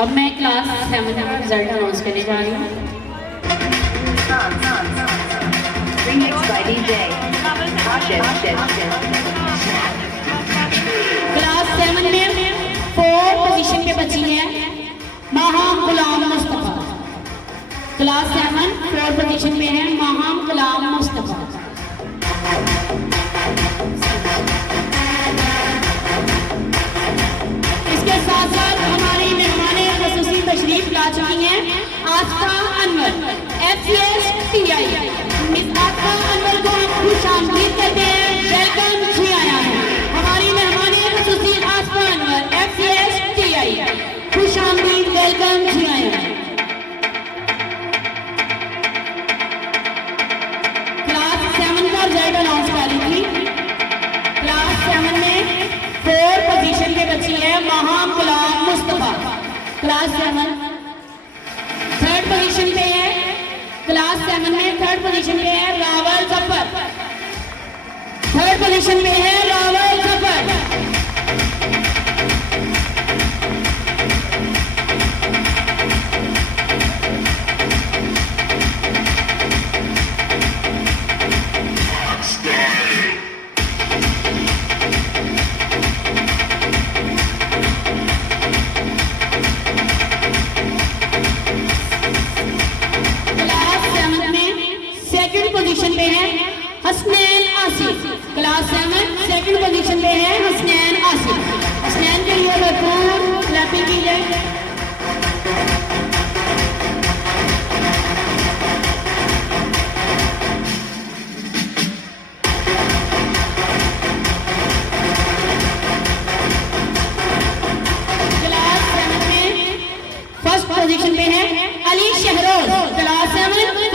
अब मैं क्लास 7 का रिजल्ट अनाउंस करने जा रही हूँ। क्लास 7 में 4 पोजीशन पे बची है माहा गुलाम मुस्तफा। क्लास 7 4 पोजीशन पे है माहा गुलाम मुस्तफा। इसके साथ साथ हमारी मेहमान ख़ुसूसी तशरीफ ला चुकी हैं आस्था अनवर FCS TI। मिस आस्था अनवर को हम खुशामदीद कहते हैं, वेलकम जी आया है। हमारी मेहमान ख़ुसूसी आस्था अनवर FCS TI, खुशामदीद, वेलकम जी आया है। क्लास 7 का रिजल्ट अनाउंस कर रही थी। क्लास 7 में 4 पोजीशन पे बची है माहा Ghulam Mustafa. Class 7 3rd position पे है। क्लास 7 में 3rd पोजीशन पे है रावल जफर। 3rd पोजीशन पे है रावल जफर। पोजीशन पे है Hasnain Asif. Class 7 2nd position पे है हसनैन आसिफ। हसनैन के लिए भरपूर क्लैपिंग की जाए। क्लास 7 में 1st पोजीशन पे है अली शहरोज। क्लास 7